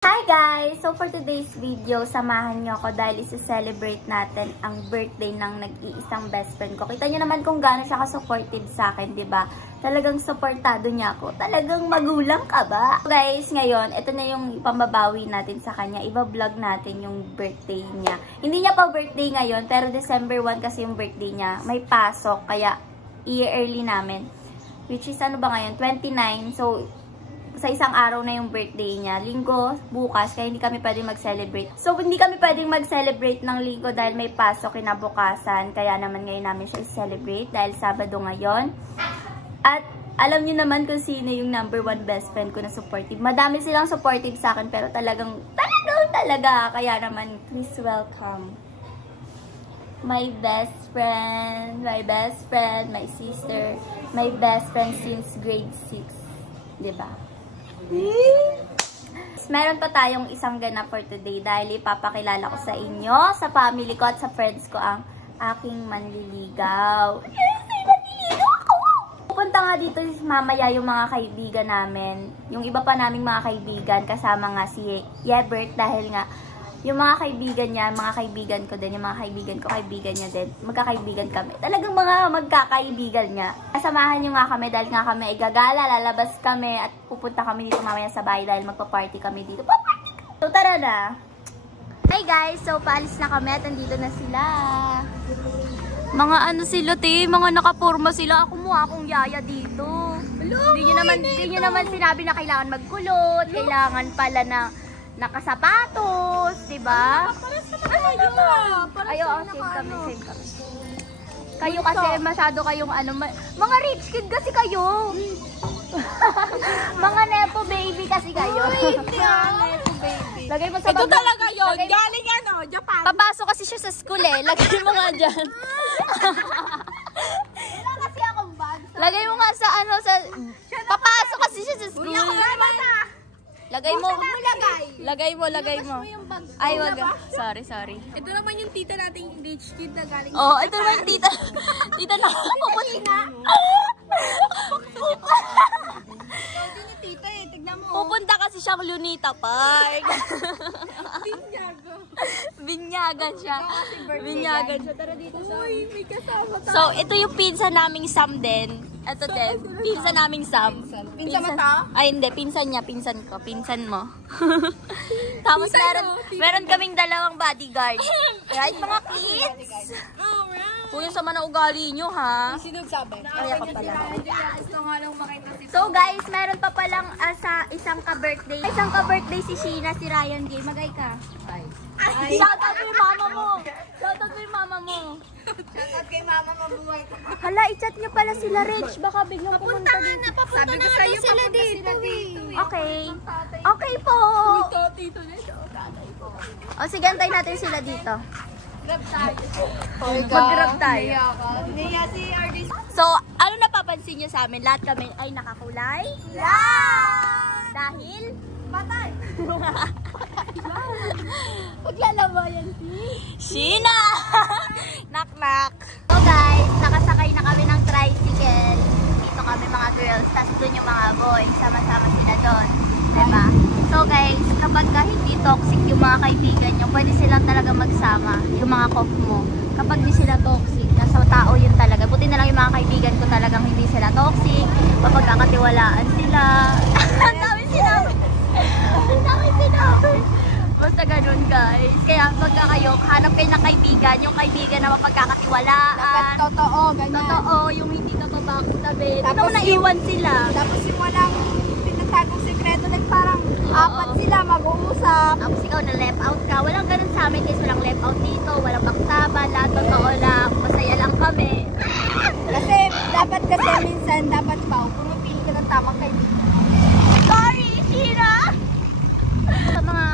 Hi guys! So for today's video, samahan niyo ako dahil isi-celebrate natin ang birthday ng nag-iisang best friend ko. Kita niyo naman kung gaano siya ka-supportive sa akin, di ba? Talagang supportado niya ako. Talagang magulang ka ba? So guys, ngayon, ito na yung ipambabawi natin sa kanya. Iba-vlog natin yung birthday niya. Hindi niya pa birthday ngayon, pero December 1 kasi yung birthday niya. May pasok, kaya i-early namin. Which is ano ba ngayon? 29. So, sa isang araw na yung birthday niya. Linggo, bukas, kaya hindi kami pwedeng mag-celebrate. So, hindi kami pwedeng mag-celebrate ng linggo dahil may pasok kinabukasan. Kaya naman ngayon namin siya i-celebrate dahil Sabado ngayon. At alam niyo naman kung sino yung number 1 best friend ko na supportive. Madami silang supportive sa akin pero talaga. Kaya naman, please welcome my best friend, my sister, my best friend since grade 6. Diba? Meron pa tayong isang ganap for today dahil ipapakilala ko sa inyo, sa family ko at sa friends ko ang aking manliligaw. Yes! Manliligaw ako! Pupunta nga dito mamaya yung mga kaibigan namin. Yung iba pa naming mga kaibigan kasama nga si Yebert dahil nga yung mga kaibigan niya, mga kaibigan ko din, yung mga kaibigan niya din, magkakaibigan kami. Talagang mga magkakaibigan niya. Samahan niyo nga kami dahil nga kami igagala, lalabas kami at pupunta kami dito mamaya sa bahay dahil magpa-party kami dito. So tara na! Hey guys! So paalis na kami at andito na sila. Mga ano sila te, mga nakaporma sila. Ako mo akong yaya dito. Hindi nyo naman sinabi na kailangan magkulot, kailangan pala na nakasapatos, diba? Ayo, same kami. Kayo kasi masyado kayong ano, mga rich kid kasi kayo. Mga nepo baby kasi kayo. Nepo baby. Lagay mo sa ito talaga yun. Galing ano, Japan. Papasok kasi siya sa school eh. Lagay mo nga dyan. Wala kasi akong bag. Lagay mo nga sa ano, sa papasok kasi siya sa school. Lagay mo. Lagay mo. Ay, wag. Sorry. Ito naman yung tita nating rich kid na galing. Oh, ito naman yung tita. Tita na pupunta. Ikaw din yung tita eh. Tignan mo. Pupunta kasi siyang Lunita Park. Binyagan siya. Tara dito sa. Uy, may kasama tayo. So, ito yung pinsan naming Sam din. Ito din. Pinsan naming Sam. Pinsan mo to? Ay, hindi. Pinsan niya. Pinsan ko. Pinsan mo. Tapos meron kaming dalawang bodyguard. Right, mga kids? Alright. Kung yung sama na ugali nyo, ha? Sino nagsabi? Ay, ako pala. Gusto nga lang makita si So, guys, meron pa palang sa isang ka-birthday. Isang ka-birthday si Sheena, si Ryan J. Magay ka. Shoutout mo yung mama mo. Shoutout kay mama, mabuhay ka. Hala, i-chat nyo pala sila, Rich. Baka biglang pumunta dito. Sabi ko sa'yo, sila dito. Okay. Okay po. Tito nito. O, sige, antayin natin sila dito. Grab tayo. Mag-grab tayo. Niya si RD. So, ano napapansin nyo sa amin? Lahat kami ay nakakulay? Yeah! Dahil? Patay. Paglalabayan si Sheena! Knock. So guys, nakasakay na kami ng tricycle. Dito kami mga girls, tapos doon yung mga boys. Sama-sama sila doon. Diba? So guys, kapag hindi toxic yung mga kaibigan nyo, pwede silang talaga magsama. Yung mga cough mo. Kapag di sila toxic, nasa tao yun talaga. Buti na lang yung mga kaibigan ko talagang hindi sila toxic. Mapagkakatiwalaan sila. Ang dami sinabi. Basta ganun guys. Kaya pagka kayo, hanap kayo ng kaibigan, yung kaibigan na mapagkakatiwalaan. Dapat totoo, ganyan. Totoo, yung hindi totoo backstabbing. Tapos naiwan sila. Tapos yung walang pinatagong sekreto, like parang apat sila mag-uusap. Tapos ikaw na left out ka. Walang ganun sa amin guys. Walang left out dito. Walang backstaban. Lahat totoo lang. Masaya lang kami. Kasi dapat minsan, dapat pumipili ka ng tamang kaibigan. Sorry, Sheena! Sa mga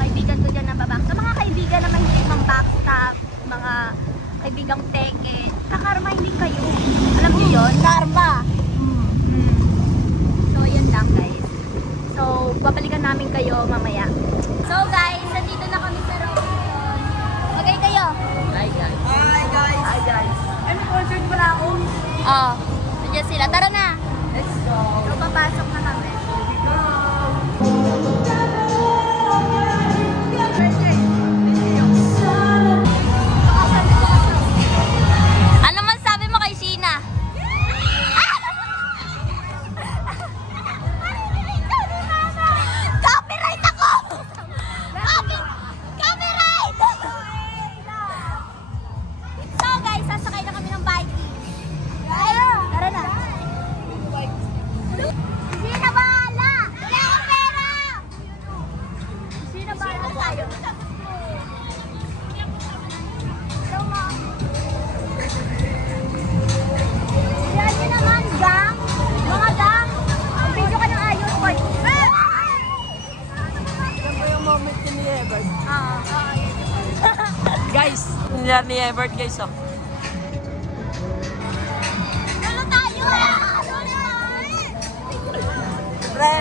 kaibigan ko dyan na babak. Sa mga kaibigan na mahilig mang backstab, mga kaibigang peke, kakarma hindi kayo. Alam niyo yun? Karma. So, yun lang guys. So, babalikan namin kayo mamaya. So guys, nandito na kami sa Robinson. Magay kayo. Hi guys. Ano, concert pala ako? Oh, nandiyan sila. Tara na. Let's go. So, papasok na kami. Here we go. tayo. Yan yun naman, gang. Mga gang. Video ka ng ayos, boy. Yan po yung moment ni Ebert. Oo. Guys, nangyari ni Ebert guys oh. Ano tayo? Pre,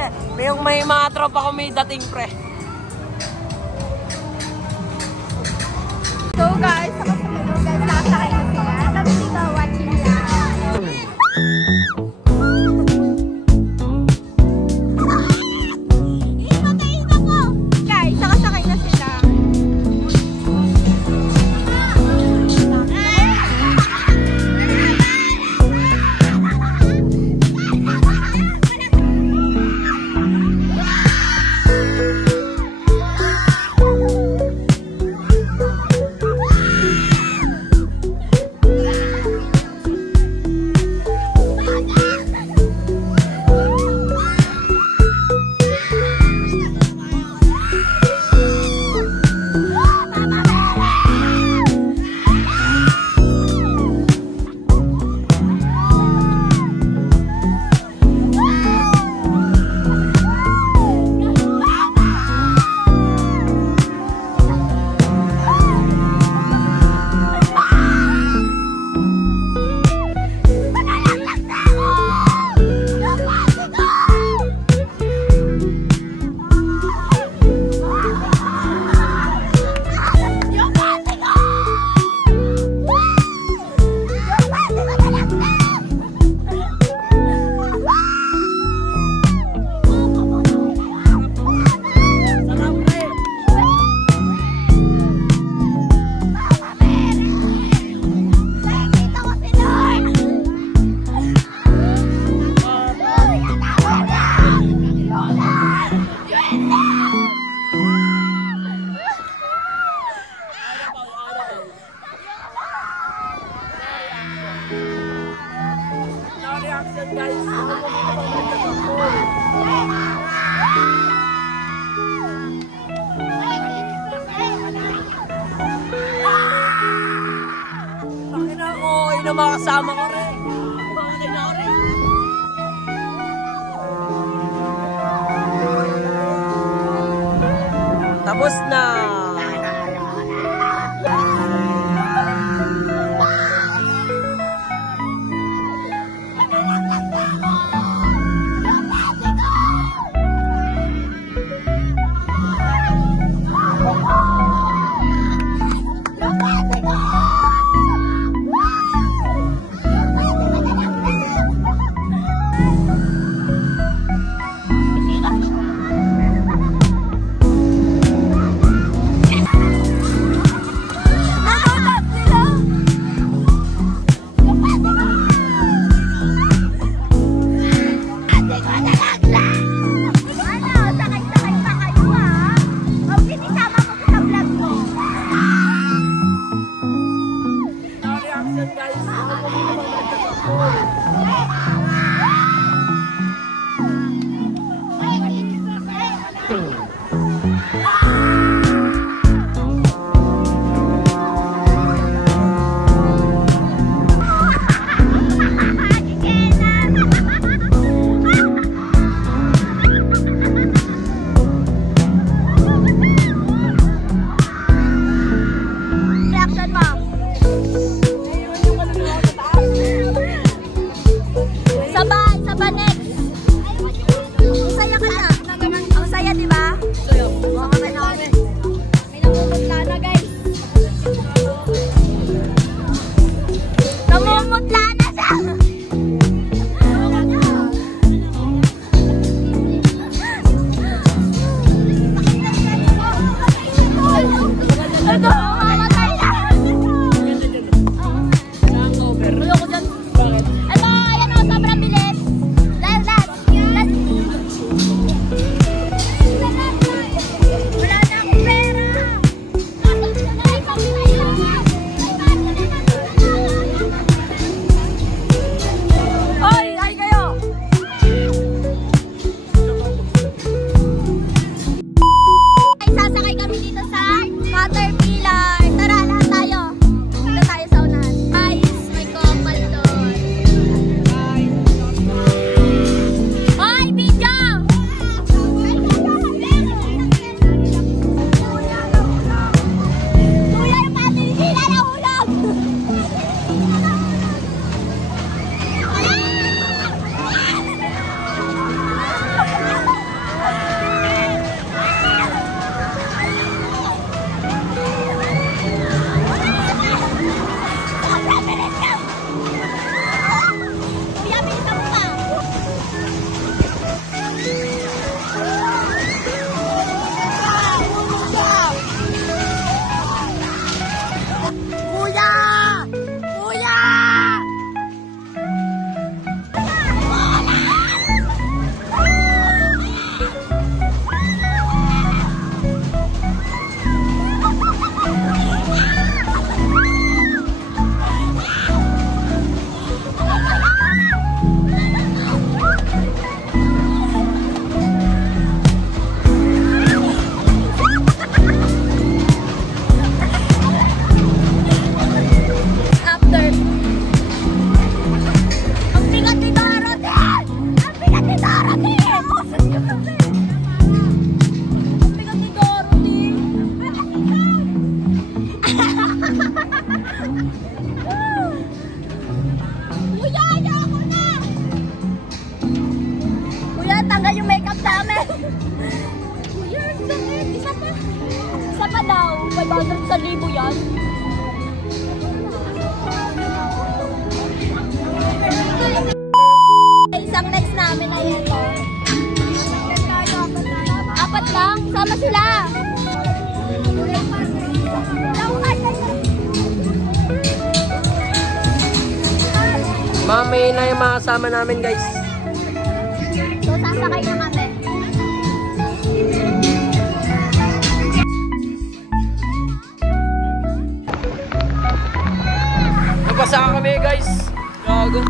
may mga tropa ko may dating pre. So guys, ako sa mga guys, nakasakay na sila. Kami dito watching lang. Guys, nakasakay na sila. Yung mga kasama ko rin. Tapos na. 500 sa libo yan. Isang next namin ay ito. Apat lang? Sama sila. Mamay na yung mga kasama namin, guys. So, sasakay na kami. Nabasa kami, guys. Gago.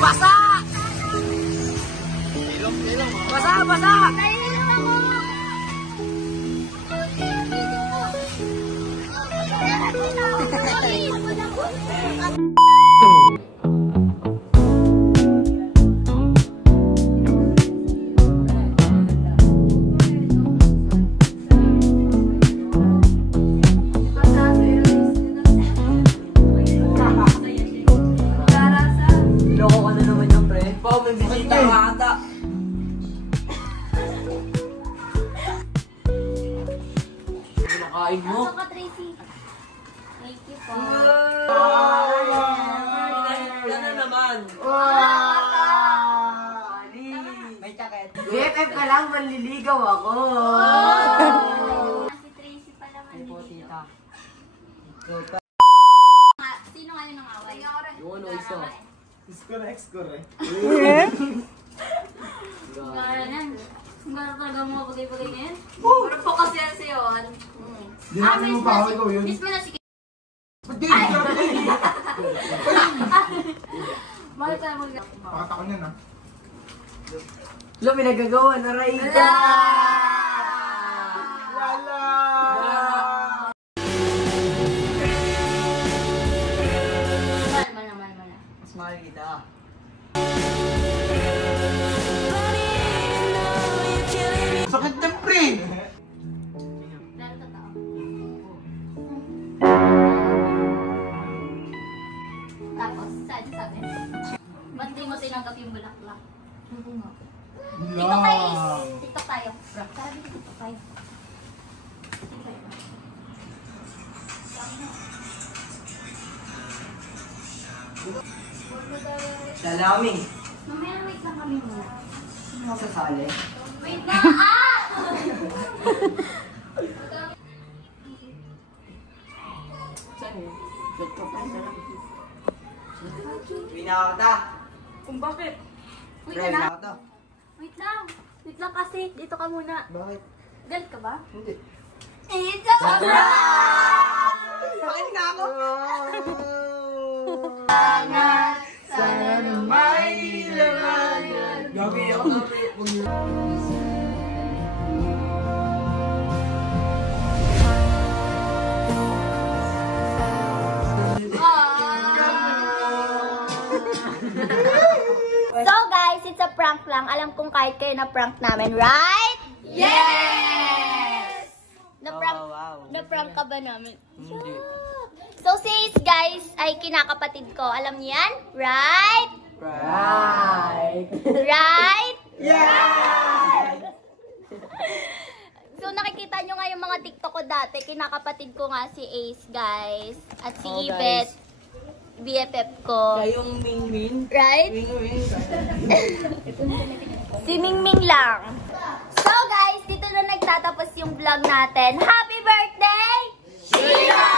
Basa! Basa, basa! Loko ka na naman yung pre. Pao, may bisita ka ata. Nakain mo. Pasok ka, Tracy. Thank you po. Yan na naman. May jacket. BFF ka lang, manliligaw ako. Si Tracy pala manliligaw. Tita. Sino nga yun ang away? Yung ano isa. Score eh. Garanan. Ang gara talaga mo bagay-bagay ngayon. Puro po kasi yan siya yun. Dinami mo pa ako, ikaw yun. Miss mo na si Mahal ka mo. Pakata ko niyan ah. Lo, may nagagawa na Raida. Wala! Mana. Mas mahal kita. Sakit na pre! Lalo totoo. Tapos, sabi. Ba't di mo tinanggap yung bulaklak? TikTok tayo, Ace. TikTok tayo. Tara, TikTok tayo. Salami. Mamaya, wait lang kami muna. Ano sasali? Wait lang! Ah! Saan yun? Shot ko pa isa lang. Pinakata. Kung bakit? Wait Pre, lang. pinakata. Wait lang. Wait lang kasi. Dito ka muna. Bakit? Galit ka ba? Hindi. It's a Bakit nga ako? Sana na may laman. Gabi ako na pre. So guys, it's a prank lang. Alam kong kahit kayo na prank namin, right? Yes! Na-prank ka ba namin? Hindi. So sis, guys, ay kinakapatid ko. Alam niyo yan? Right? Right. Right? Yeah! So nakikita nyo nga yung mga TikTok ko dati. Kinakapatid ko nga si Ace, guys. At si Oh, Ibet. guys. BFF ko. Kayong Mingmin. Right? Wing-wing. Si Mingming lang. So guys, dito na nagtatapos yung vlog natin. Happy birthday! Sheila!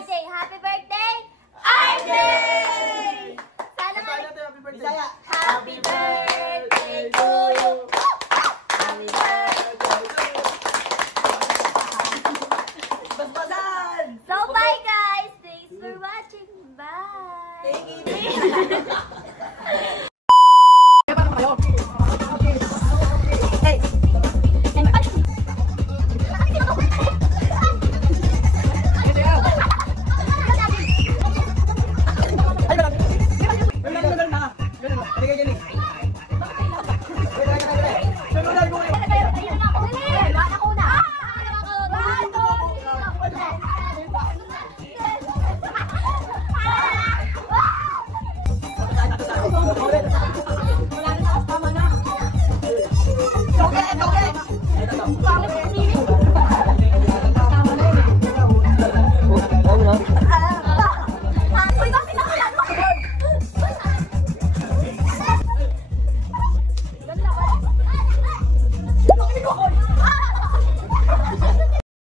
RJ, happy birthday! RJ! Sana nga... Happy birthday to you! Happy birthday! Basbasan! So bye guys! Thanks for watching! Take it.